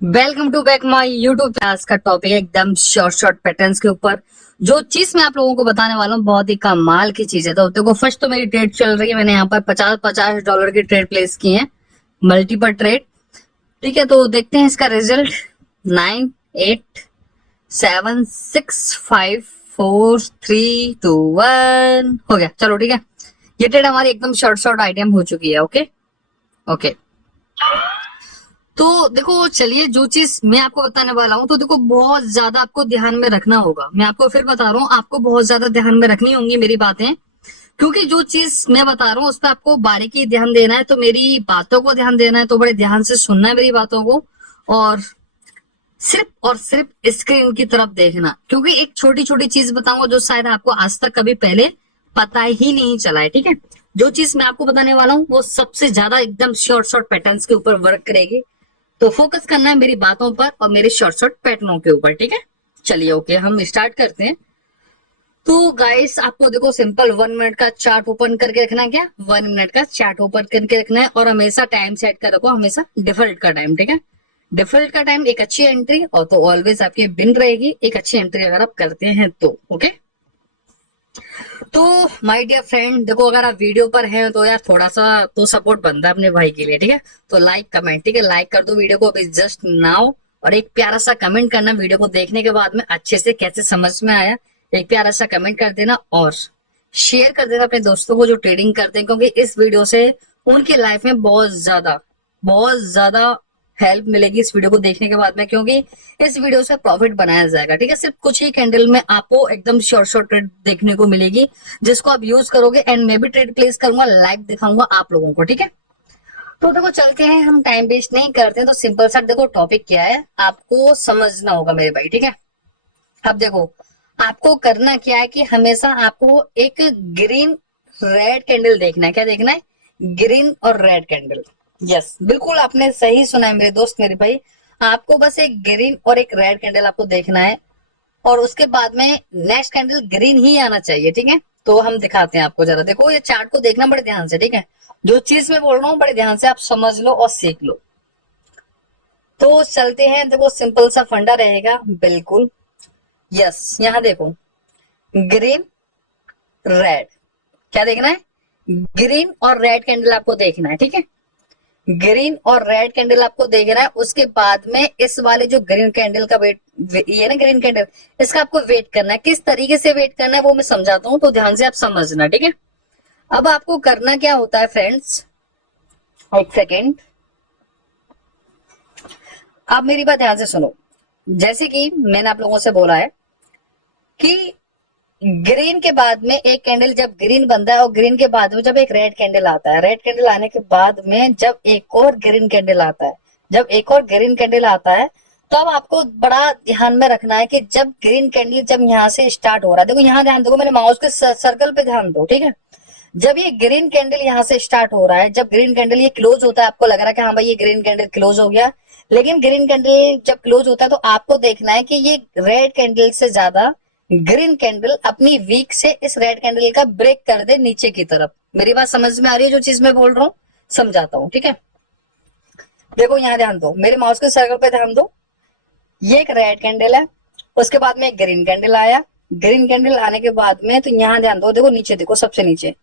Welcome to back my YouTube. Class का topic है एकदम शॉर्ट शॉर्ट पैटर्न्स के ऊपर। जो चीज मैं आप लोगों को बताने वाला हूँ बहुत ही कमाल की चीज है। तो देखो, फर्स्ट तो मेरी ट्रेड चल रही है। मैंने यहाँ पर $50 की ट्रेड प्लेस की है, मल्टीपल ट्रेड। ठीक है, तो देखते हैं इसका रिजल्ट। 9, 8, 7, 6, 5, 4, 3, 2, 1 हो गया। चलो ठीक है, ये ट्रेड हमारी एकदम शॉर्ट शॉर्ट आइटम हो चुकी है। ओके ओके, तो देखो चलिए, जो चीज मैं आपको बताने वाला हूँ तो देखो बहुत ज्यादा आपको ध्यान में रखना होगा। मैं आपको फिर बता रहा हूँ, आपको बहुत ज्यादा ध्यान में रखनी होंगी मेरी बातें, क्योंकि जो चीज मैं बता रहा हूँ उस पर आपको बारीकी ध्यान देना है। तो मेरी बातों को ध्यान देना है, तो बड़े ध्यान से सुनना है मेरी बातों को, और सिर्फ स्क्रीन की तरफ देखना, क्योंकि एक छोटी छोटी चीज बताऊंगा जो शायद आपको आज तक कभी पहले पता ही नहीं चला है। ठीक है, जो चीज मैं आपको बताने वाला हूँ वो सबसे ज्यादा एकदम शॉर्ट शॉर्ट पैटर्न्स के ऊपर वर्क करेगी। तो फोकस करना है मेरी बातों पर और मेरे शॉर्ट शॉर्ट पैटर्नों के ऊपर। ठीक है, चलिए ओके, हम स्टार्ट करते हैं। तो गाइस, आपको देखो सिंपल 1 मिनट का चार्ट ओपन करके रखना है। क्या 1 मिनट का चार्ट ओपन करके रखना है, और हमेशा टाइम सेट कर रखो, हमेशा डिफॉल्ट का टाइम। ठीक है, डिफॉल्ट का टाइम एक अच्छी एंट्री, और तो ऑलवेज आपकी बिन रहेगी एक अच्छी एंट्री अगर आप करते हैं तो। ओके, तो माय डियर फ्रेंड, देखो अगर आप वीडियो पर हैं तो यार थोड़ा सा तो सपोर्ट बनता है अपने भाई के लिए। ठीक है, तो लाइक कमेंट, ठीक है, लाइक कर दो वीडियो को अभी जस्ट नाउ, और एक प्यारा सा कमेंट करना वीडियो को देखने के बाद में अच्छे से कैसे समझ में आया। एक प्यारा सा कमेंट कर देना और शेयर कर देना अपने दोस्तों को जो ट्रेडिंग करते हैं, क्योंकि इस वीडियो से उनकी लाइफ में बहुत ज्यादा हेल्प मिलेगी इस वीडियो को देखने के बाद में, क्योंकि इस वीडियो से प्रॉफिट बनाया जाएगा। ठीक है, सिर्फ कुछ ही कैंडल में आपको एकदम शॉर्ट शॉर्ट ट्रेड देखने को मिलेगी, जिसको आप यूज करोगे, एंड मैं भी ट्रेड प्लेस करूंगा, लाइव दिखाऊंगा आप लोगों को। ठीक है, तो देखो चलते हैं, हम टाइम वेस्ट नहीं करते हैं। तो सिंपल सा देखो टॉपिक क्या है, आपको समझना होगा मेरे भाई। ठीक है, अब देखो आपको करना क्या है कि हमेशा आपको एक ग्रीन रेड कैंडल देखना है। क्या देखना है? ग्रीन और रेड कैंडल। यस, बिल्कुल आपने सही सुना है मेरे दोस्त मेरे भाई। आपको बस एक ग्रीन और एक रेड कैंडल आपको देखना है, और उसके बाद में नेक्स्ट कैंडल ग्रीन ही आना चाहिए। ठीक है, तो हम दिखाते हैं आपको, जरा देखो ये चार्ट को देखना बड़े ध्यान से। ठीक है, जो चीज मैं बोल रहा हूँ बड़े ध्यान से आप समझ लो और सीख लो। तो चलते हैं, देखो सिंपल सा फंडा रहेगा बिल्कुल। यस, यहाँ देखो ग्रीन रेड, क्या देखना है? ग्रीन और रेड कैंडल आपको देखना है। ठीक है, ग्रीन और रेड कैंडल आपको देखना है। उसके बाद में इस वाले जो ग्रीन कैंडल का ये ना ग्रीन कैंडल, इसका आपको वेट करना है। किस तरीके से वेट करना है वो मैं समझाता हूँ, तो ध्यान से आप समझना। ठीक है, अब आपको करना क्या होता है फ्रेंड्स, एक सेकेंड, आप मेरी बात ध्यान से सुनो। जैसे कि मैंने आप लोगों से बोला है कि ग्रीन के बाद में एक कैंडल जब ग्रीन बनता है, और ग्रीन के बाद में जब एक रेड कैंडल आता है, रेड कैंडल आने के बाद में जब एक और ग्रीन कैंडल आता है, जब एक और ग्रीन कैंडल आता है, तो अब आपको बड़ा ध्यान में रखना है कि जब ग्रीन कैंडल जब यहाँ से स्टार्ट हो रहा है, देखो यहाँ ध्यान दो, मैंने माउस के सर्कल पे ध्यान दो। ठीक है, जब ये ग्रीन कैंडल यहाँ से स्टार्ट हो रहा है, जब ग्रीन कैंडल ये क्लोज होता है, आपको लग रहा है कि हाँ भाई ये ग्रीन कैंडल क्लोज हो गया, लेकिन ग्रीन कैंडल जब क्लोज होता है तो आपको देखना है कि ये रेड कैंडल से ज्यादा ग्रीन कैंडल अपनी वीक से इस रेड कैंडल का ब्रेक कर दे नीचे की तरफ। मेरी बात समझ में आ रही है? जो चीज मैं बोल रहा हूँ समझाता हूँ। ठीक है, देखो यहाँ ध्यान दो, मेरे माउस के सर्कल पे ध्यान दो। ये एक रेड कैंडल है, उसके बाद में एक ग्रीन कैंडल आया। ग्रीन कैंडल आने के बाद में तो यहाँ ध्यान दो, देखो नीचे देखो, सबसे नीचे,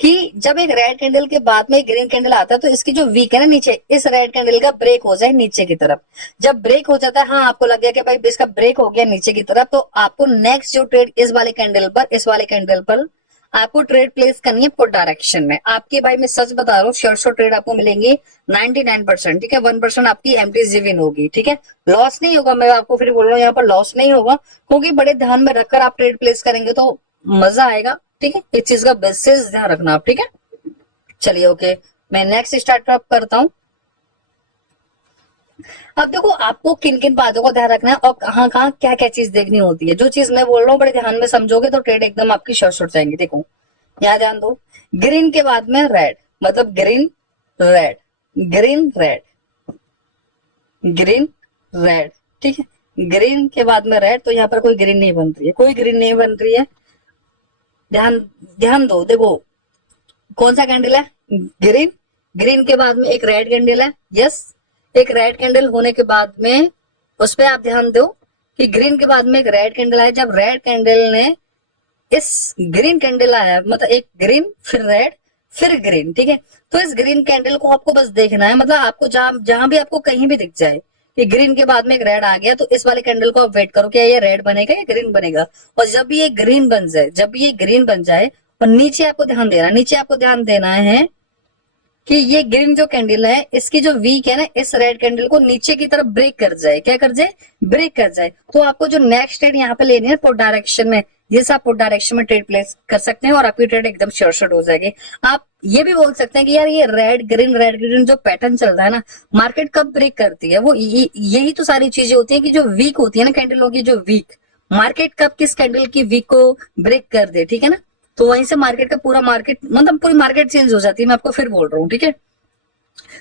कि जब एक रेड कैंडल के बाद में ग्रीन कैंडल आता है तो इसकी जो वीक है ना नीचे, इस रेड कैंडल का ब्रेक हो जाए नीचे की तरफ। जब ब्रेक हो जाता है, हाँ आपको लग गया कि भाई इसका ब्रेक हो गया नीचे की तरफ, तो आपको नेक्स्ट जो ट्रेड इस वाले कैंडल पर, इस वाले कैंडल पर आपको ट्रेड प्लेस करनी है पुट डायरेक्शन में। आपकी भाई मैं सच बता रहा हूँ, शॉर्ट शॉर्ट ट्रेड आपको मिलेंगी 99%। ठीक है, 1% आपकी एमटी विन होगी। ठीक है, लॉस नहीं होगा, मैं आपको फिर बोल रहा हूँ यहाँ पर लॉस नहीं होगा, क्योंकि बड़े ध्यान में रखकर आप ट्रेड प्लेस करेंगे तो मजा आएगा। ठीक है, इस चीज का बेसिस ध्यान रखना आप। ठीक है, चलिए ओके, मैं नेक्स्ट स्टार्ट करता हूं। अब देखो आपको किन किन बातों का ध्यान रखना है और कहाँ कहाँ क्या क्या चीज देखनी होती है। जो चीज मैं बोल रहा हूँ बड़े ध्यान में समझोगे तो ट्रेड एकदम आपकी शॉर्ट शॉर्ट जाएंगी। देखो यहाँ ध्यान दो, ग्रीन के बाद में रेड, मतलब green red, green red, green red. ठीक है, ग्रीन के बाद में रेड, तो यहाँ पर कोई ग्रीन नहीं बन रही है, कोई ग्रीन नहीं बन रही है। ध्यान ध्यान दो, देखो कौन सा कैंडल है? ग्रीन, ग्रीन के बाद में एक रेड कैंडल है। यस, एक रेड कैंडल होने के बाद में उस पर आप ध्यान दो कि ग्रीन के बाद में एक रेड कैंडल आया। जब रेड कैंडल ने इस ग्रीन कैंडल आया, मतलब एक ग्रीन फिर रेड फिर ग्रीन, ठीक है। तो इस ग्रीन कैंडल को आपको बस देखना है, मतलब आपको जहां भी आपको कहीं भी दिख जाए कि ग्रीन के बाद में एक रेड आ गया, तो इस वाले कैंडल को आप वेट करो क्या ये रेड बनेगा या ग्रीन बनेगा। और जब ये ग्रीन बन जाए, जब ये ग्रीन बन जाए, और नीचे आपको ध्यान देना है कि ये ग्रीन जो कैंडल है इसकी जो वीक है ना, इस रेड कैंडल को नीचे की तरफ ब्रेक कर जाए। क्या कर जाए? ब्रेक कर जाए। तो आपको जो नेक्स्ट ट्रेड यहाँ पे लेनी है पुट डायरेक्शन में, जिस आप पुट डायरेक्शन में ट्रेड प्लेस कर सकते हैं और आपकी ट्रेड एकदम श्योर हो जाएगी। आप ये भी बोल सकते हैं कि यार ये रेड ग्रीन जो पैटर्न चल रहा है ना, मार्केट कब ब्रेक करती है, वो यही तो सारी चीजें होती है कि जो वीक होती है ना कैंडलों की, जो वीक, मार्केट कब किस कैंडल की वीक को ब्रेक कर दे, ठीक है ना। तो वहीं से मार्केट का पूरा मार्केट, मतलब पूरी मार्केट चेंज हो जाती है। मैं आपको फिर बोल रहा हूँ, ठीक है,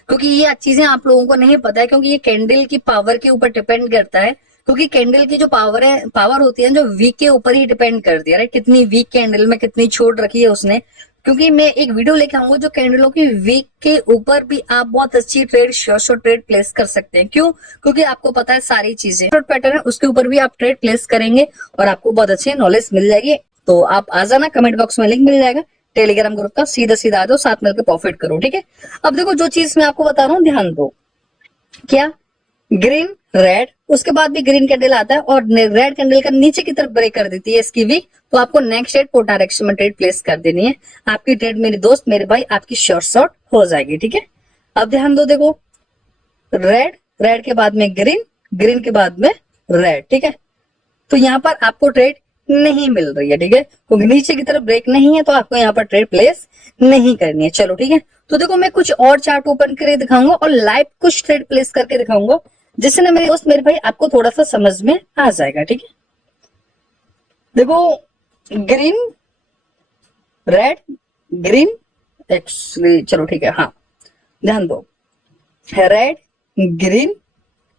क्योंकि ये चीजें आप लोगों को नहीं पता है, क्योंकि ये कैंडल की पावर के ऊपर डिपेंड करता है। क्योंकि कैंडल की जो पावर होती है जो वीक के ऊपर ही डिपेंड करती है, कितनी वीक कैंडल में कितनी छोड़ रखी है उसने। क्योंकि मैं एक वीडियो लेके आऊंगा जो कैंडलों की वीक के ऊपर भी आप बहुत अच्छी ट्रेड, श्योर ट्रेड प्लेस कर सकते हैं। क्यों? क्योंकि आपको पता है सारी चीजें, पैटर्न है उसके ऊपर भी आप ट्रेड प्लेस करेंगे और आपको बहुत अच्छी नॉलेज मिल जाएगी। तो आप आ जाना, कमेंट बॉक्स में लिंक मिल जाएगा टेलीग्राम ग्रुप का, सीधा आ जाओ, साथ मिलकर प्रॉफिट करो, ठीक है। अब देखो जो चीज मैं आपको बता रहा हूँ ध्यान दो, क्या ग्रीन रेड, उसके बाद भी ग्रीन कैंडल आता है और रेड कैंडल का नीचे की तरफ ब्रेक कर देती है इसकी वीक, तो आपको नेक्स्ट ट्रेड पुट डायरेक्शन में ट्रेड प्लेस कर देनी है। आपकी ट्रेड मेरे दोस्त मेरे भाई आपकी शॉर्ट हो जाएगी, ठीक है। अब ध्यान दो, देखो रेड के बाद में ग्रीन के बाद में रेड, ठीक है। तो यहाँ पर आपको ट्रेड नहीं मिल रही है, ठीक है, क्योंकि नीचे की तरफ ब्रेक नहीं है, तो आपको यहाँ पर ट्रेड प्लेस नहीं करनी है। चलो ठीक है, तो देखो मैं कुछ और चार्ट ओपन करके दिखाऊंगा और लाइव कुछ ट्रेड प्लेस करके दिखाऊंगा, जिससे ना मेरे दोस्त मेरे भाई आपको थोड़ा सा समझ में आ जाएगा, ठीक है। देखो ग्रीन रेड ग्रीन, एक्चुअली चलो ठीक है, हाँ ध्यान दो, रेड ग्रीन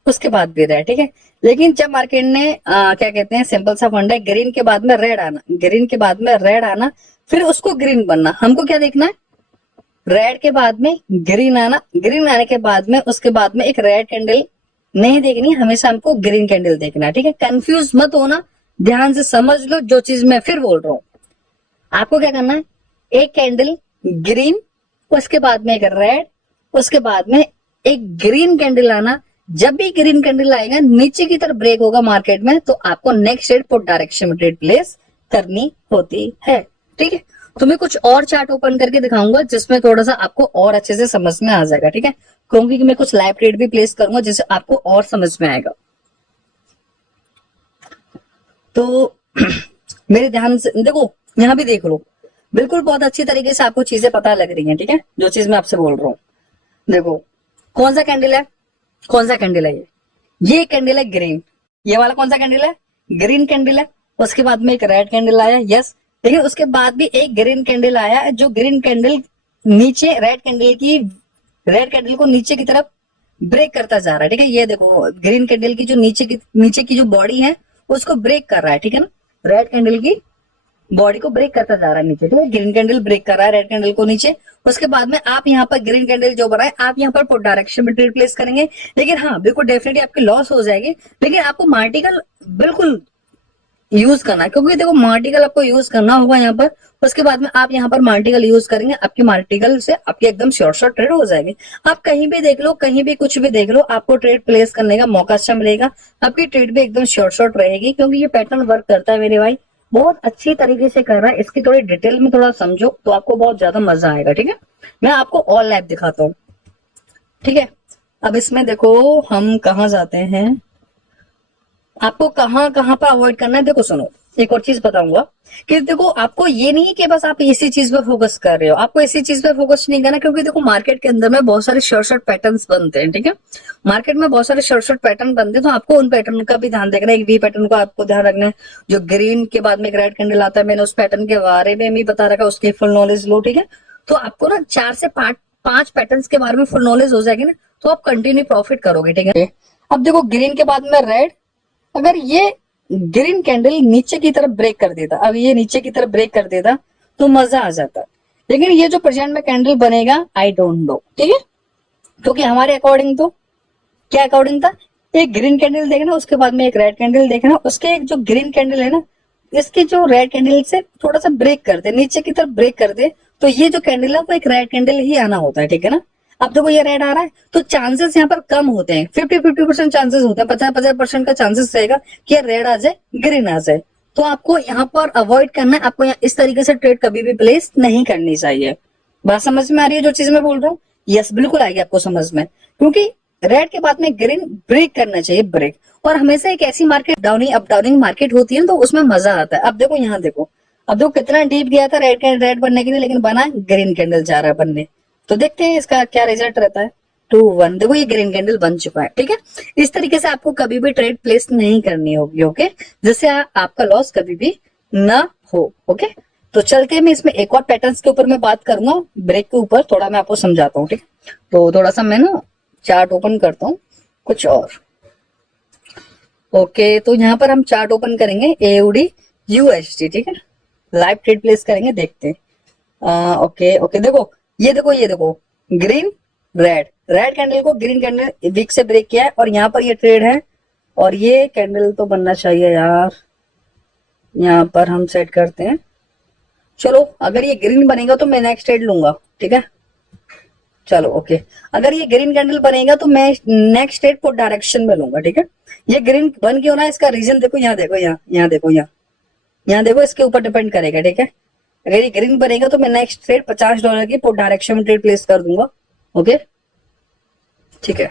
उसके बाद भी रेड, ठीक है। लेकिन जब मार्केट ने क्या कहते हैं, सिंपल सा फंडा है, ग्रीन के बाद में रेड आना, ग्रीन के बाद में रेड आना, फिर उसको ग्रीन बनना। हमको क्या देखना है, रेड के बाद में ग्रीन आना, ग्रीन आने के बाद में उसके बाद में एक रेड कैंडल नहीं देखनी, हमेशा हमको ग्रीन कैंडल देखना है, ठीक है। कंफ्यूज मत होना, ध्यान से समझ लो जो चीज मैं फिर बोल रहा हूँ। आपको क्या करना है, एक कैंडल ग्रीन, उसके बाद में एक रेड, उसके बाद में एक ग्रीन कैंडल आना। जब भी ग्रीन कैंडल आएगा, नीचे की तरफ ब्रेक होगा मार्केट में, तो आपको नेक्स्ट ट्रेड पुट डायरेक्शन में ट्रेड प्लेस करनी होती है, ठीक है। तो मैं कुछ और चार्ट ओपन करके दिखाऊंगा जिसमें थोड़ा सा आपको और अच्छे से समझ में आ जाएगा, ठीक है, क्योंकि मैं कुछ लाइव ट्रेड भी प्लेस करूंगा जिससे आपको और समझ में आएगा। तो मेरे ध्यान से देखो, यहां भी देख लो, बिल्कुल बहुत अच्छी तरीके से आपको चीजें पता लग रही हैं, ठीक है, जो चीज मैं आपसे बोल रहा हूँ। देखो कौन सा कैंडल है, कौन सा कैंडल है, ये कैंडल है ग्रीन, ये वाला कौन सा कैंडल है, ग्रीन कैंडल है। उसके बाद में एक रेड कैंडल आया, यस, लेकिन उसके बाद भी एक ग्रीन कैंडल आया, जो ग्रीन कैंडल नीचे रेड कैंडल को नीचे की तरफ ब्रेक करता जा रहा है, ठीक है। ये देखो ग्रीन कैंडल की जो नीचे की जो बॉडी है उसको ब्रेक कर रहा है, ठीक है ना, रेड कैंडल की बॉडी को ब्रेक करता जा रहा है नीचे, ठीक है। ग्रीन कैंडल ब्रेक कर रहा है रेड कैंडल को नीचे। उसके बाद में आप यहाँ पर ग्रीन कैंडल जो बनाए, आप यहाँ पर पुट डायरेक्शन में ट्रेड प्लेस करेंगे। लेकिन हाँ बिल्कुल डेफिनेटली आपकी लॉस हो जाएगी, लेकिन आपको मार्टिकल बिल्कुल यूज करना है, क्योंकि देखो मार्टिकल आपको यूज करना होगा यहाँ पर। उसके बाद में आप यहाँ पर मार्टिकल यूज करेंगे, आपकी मार्टिकल से आपकी एकदम शॉर्ट ट्रेड हो जाएगी। आप कहीं भी देख लो, कहीं भी कुछ भी देख लो, आपको ट्रेड प्लेस करने का मौका अच्छा मिलेगा, आपकी ट्रेड भी एकदम शॉर्ट रहेगी, क्योंकि ये पैटर्न वर्क करता है मेरे भाई, बहुत अच्छी तरीके से कर रहा है। इसकी थोड़ी डिटेल में थोड़ा समझो तो आपको बहुत ज्यादा मजा आएगा, ठीक है। मैं आपको ऑल लाइव दिखाता हूँ, ठीक है। अब इसमें देखो हम कहाँ जाते हैं, आपको कहाँ कहाँ पर अवॉइड करना है। देखो सुनो, एक और चीज बताऊंगा कि देखो आपको ये नहीं है कि बस आप इसी चीज पे फोकस कर रहे हो, आपको इसी चीज पे फोकस नहीं करना, क्योंकि देखो मार्केट के अंदर में बहुत सारे शॉर्ट पैटर्न्स बनते हैं, ठीक है। मार्केट में बहुत सारे शॉर्ट पैटर्न बनते हैं, तो आपको उन पैटर्न का भी ध्यान रखना है। एक वी पैटर्न को आपको ध्यान रखना है, जो ग्रीन के बाद में एक रेड कैंडल आता है, मैंने उस पैटर्न के बारे में भी बता रखा, उसकी फुल नॉलेज लो, ठीक है। तो आपको ना 4 से 5 पैटर्न्स के बारे में फुल नॉलेज हो जाएगी ना, तो आप कंटिन्यू प्रॉफिट करोगे, ठीक है। अब देखो ग्रीन के बाद में रेड, अगर ये ग्रीन कैंडल नीचे की तरफ ब्रेक कर देता, अब ये नीचे की तरफ ब्रेक कर देता तो मजा आ जाता, लेकिन ये जो प्रेजेंट में कैंडल बनेगा आई डोंट नो, ठीक है, क्योंकि हमारे अकॉर्डिंग तो क्या अकॉर्डिंग था, एक ग्रीन कैंडल देखना, उसके बाद में एक रेड कैंडल देखना, उसके एक जो ग्रीन कैंडल है ना, इसके जो रेड कैंडल से थोड़ा सा ब्रेक कर दे, नीचे की तरफ ब्रेक कर दे, तो ये जो कैंडल है वो एक रेड कैंडल ही आना होता है, ठीक है ना। अब देखो ये रेड आ रहा है तो चांसेस यहाँ पर कम होते हैं, 50-50% चांसेस होते हैं, 50-50% का चांसेस रहेगा कि रेड आ जाए, ग्रीन आ जाए। तो आपको यहाँ पर अवॉइड करना है, आपको यहाँ इस तरीके से ट्रेड कभी भी प्लेस नहीं करनी चाहिए। बात समझ में आ रही है जो चीज मैं बोल रहा हूँ? यस, बिल्कुल आएगी आपको समझ में, क्योंकि रेड के बाद में ग्रीन ब्रेक करना चाहिए, ब्रेक। और हमेशा एक ऐसी market Downing up Downing market होती है ना, तो उसमें मजा आता है। अब देखो यहाँ देखो, अब देखो कितना डीप गया था रेड बनने के लिए, लेकिन बना ग्रीन कैंडल जा रहा है बनने। तो देखते हैं इसका क्या रिजल्ट रहता है। 2-1, देखो ये ग्रीन कैंडल बन चुका है, ठीक है। इस तरीके से आपको कभी भी ट्रेड प्लेस नहीं करनी होगी, ओके, जिससे आपका लॉस कभी भी ना हो, ओके। तो चलते हैं, मैं इसमें एक और पैटर्न्स के ऊपर मैं बात करूंगा, ब्रेक के ऊपर थोड़ा मैं आपको समझाता हूँ, ठीक है। तो थोड़ा सा मैं ना चार्ट ओपन करता हूँ कुछ और, ओके। तो यहाँ पर हम चार्ट ओपन करेंगे AUD USD, ठीक है, लाइव ट्रेड प्लेस करेंगे, देखते हैं। ओके ओके, देखो ये देखो, ये देखो ग्रीन रेड कैंडल को ग्रीन कैंडल वीक से ब्रेक किया है, और यहाँ पर ये ट्रेड है, और ये कैंडल तो बनना चाहिए यार, यहाँ पर हम सेट करते हैं। चलो अगर ये ग्रीन बनेगा तो मैं नेक्स्ट ट्रेड लूंगा, ठीक है। चलो ओके, अगर ये ग्रीन कैंडल बनेगा तो मैं नेक्स्ट ट्रेड को डायरेक्शन में लूंगा, ठीक है। ये ग्रीन बन क्यों ना, इसका रीजन देखो, यहाँ देखो, यहाँ देखो, यहाँ देखो, इसके ऊपर डिपेंड करेगा, ठीक है। अगर ये ग्रीन बनेगा तो मैं नेक्स्ट ट्रेड $50 की पुट डायरेक्शन में ट्रेड प्लेस कर दूंगा, ओके, ठीक है।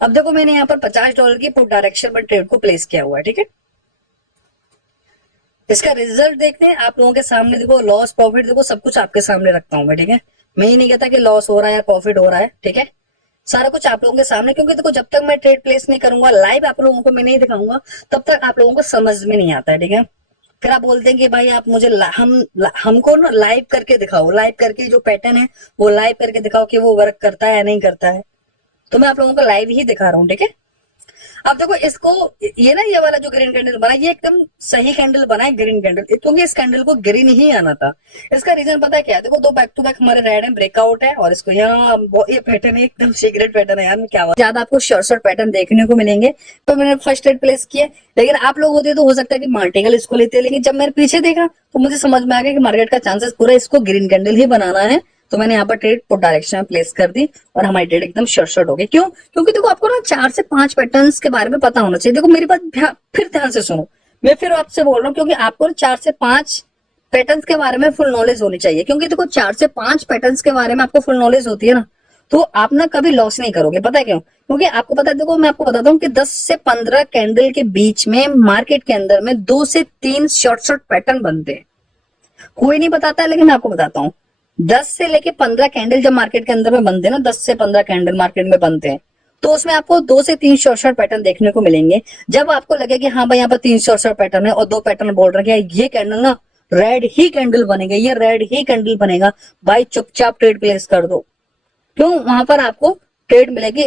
अब देखो मैंने यहाँ पर $50 की पुट डायरेक्शन में ट्रेड को प्लेस किया हुआ है, ठीक है। इसका रिजल्ट देखते हैं आप लोगों के सामने, देखो लॉस प्रॉफिट देखो सब कुछ आपके सामने रखता हूं मैं, ठीक है। मैं ही नहीं कहता कि लॉस हो रहा है या प्रॉफिट हो रहा है, ठीक है, सारा कुछ आप लोगों के सामने, क्योंकि देखो जब तक मैं ट्रेड प्लेस नहीं करूंगा, लाइव आप लोगों को मैं नहीं दिखाऊंगा, तब तक आप लोगों को समझ में नहीं आता है, ठीक है। फिर आप बोलते हैं कि भाई आप मुझे हमको ना लाइव करके दिखाओ, लाइव करके जो पैटर्न है वो लाइव करके दिखाओ कि वो वर्क करता है या नहीं करता है। तो मैं आप लोगों को लाइव ही दिखा रहा हूँ, ठीक है। अब देखो इसको, ये ना ये वाला जो ग्रीन कैंडल बना, ये एकदम सही कैंडल बना है, ग्रीन कैंडल, क्योंकि इस कैंडल को ग्रीन ही आना था। इसका रीजन पता है क्या है, देखो दो बैक टू बैक हमारे रेड है, ब्रेकआउट है, और इसको यहाँ ये पैटर्न है, एकदम सीक्रेट पैटर्न है यार, मैं क्या ज्यादा आपको शॉर्ट पैटर्न देखने को मिलेंगे। तो मैंने फर्स्ट ट्रेड प्लेस किया, लेकिन आप लोग होते तो हो सकता है कि मार्टिकल इसको लेते, लेकिन जब मैंने पीछे देखा तो मुझे समझ में आ गया कि मार्केट का चांसेस पूरा इसको ग्रीन कैंडल ही बनाना है, तो मैंने यहाँ पर ट्रेड पुट डायरेक्शन में प्लेस कर दी, और हमारी ट्रेड एकदम शॉर्ट हो गई। क्यों? क्योंकि देखो आपको ना 4 से 5 पैटर्न्स के बारे में पता होना चाहिए। देखो मेरी बात फिर ध्यान से सुनो, मैं फिर आपसे बोल रहा हूँ, क्योंकि आपको 4 से 5 पैटर्न्स के बारे में फुल नॉलेज होनी चाहिए, क्योंकि देखो 4 से 5 पैटर्न्स के बारे में आपको फुल नॉलेज होती है ना, तो आप ना कभी लॉस नहीं करोगे। पता है क्यों? क्योंकि आपको पता है, देखो मैं आपको बताता हूँ कि 10 से 15 कैंडल के बीच में मार्केट के अंदर में 2 से 3 शॉर्ट पैटर्न बनते हैं। कोई नहीं बताता है, लेकिन मैं आपको बताता हूँ, 10 से लेके 15 कैंडल जब मार्केट के अंदर में बनते हैं ना, 10 से 15 कैंडल मार्केट में बनते हैं, तो उसमें आपको 2 से 3 शॉर्ट पैटर्न देखने को मिलेंगे। जब आपको लगे कि हाँ भाई यहाँ पर 3 शॉर्ट पैटर्न है, और 2 पैटर्न बोल रहे हैं कि ये कैंडल ना रेड ही कैंडल बनेगा, ये रेड ही कैंडल बनेगा, भाई चुपचाप ट्रेड प्लेस कर दो। क्यों? वहां पर आपको ट्रेड मिलेगी।